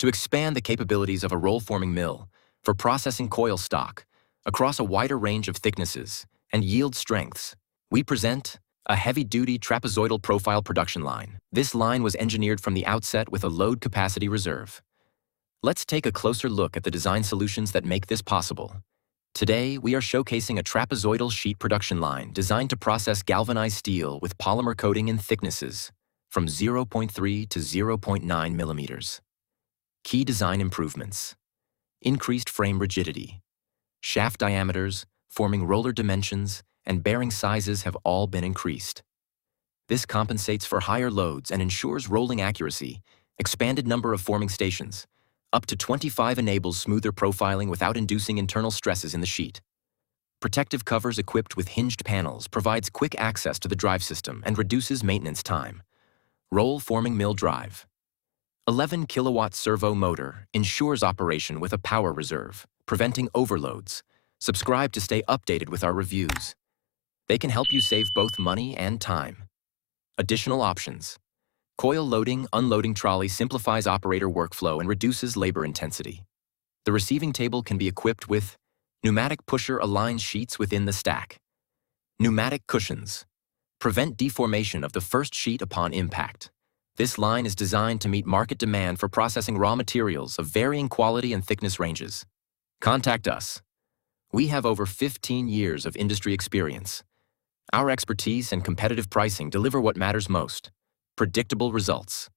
to expand the capabilities of a roll-forming mill for processing coil stock across a wider range of thicknesses and yield strengths. We present a heavy-duty trapezoidal profile production line. This line was engineered from the outset with a load capacity reserve. Let's take a closer look at the design solutions that make this possible. Today, we are showcasing a trapezoidal sheet production line designed to process galvanized steel with polymer coating in thicknesses from 0.3 to 0.9 millimeters. Key design improvements: increased frame rigidity. Shaft diameters, forming roller dimensions, and bearing sizes have all been increased. This compensates for higher loads and ensures rolling accuracy. Expanded number of forming stations. Up to 25 enables smoother profiling without inducing internal stresses in the sheet. Protective covers equipped with hinged panels provides quick access to the drive system and reduces maintenance time. Roll forming mill drive. 11 kilowatt servo motor ensures operation with a power reserve, preventing overloads. Subscribe to stay updated with our reviews. They can help you save both money and time. Additional options. Coil loading, unloading trolley simplifies operator workflow and reduces labor intensity. The receiving table can be equipped with pneumatic pusher aligns sheets within the stack. Pneumatic cushions prevent deformation of the first sheet upon impact. This line is designed to meet market demand for processing raw materials of varying quality and thickness ranges. Contact us. We have over 15 years of industry experience. Our expertise and competitive pricing deliver what matters most: predictable results.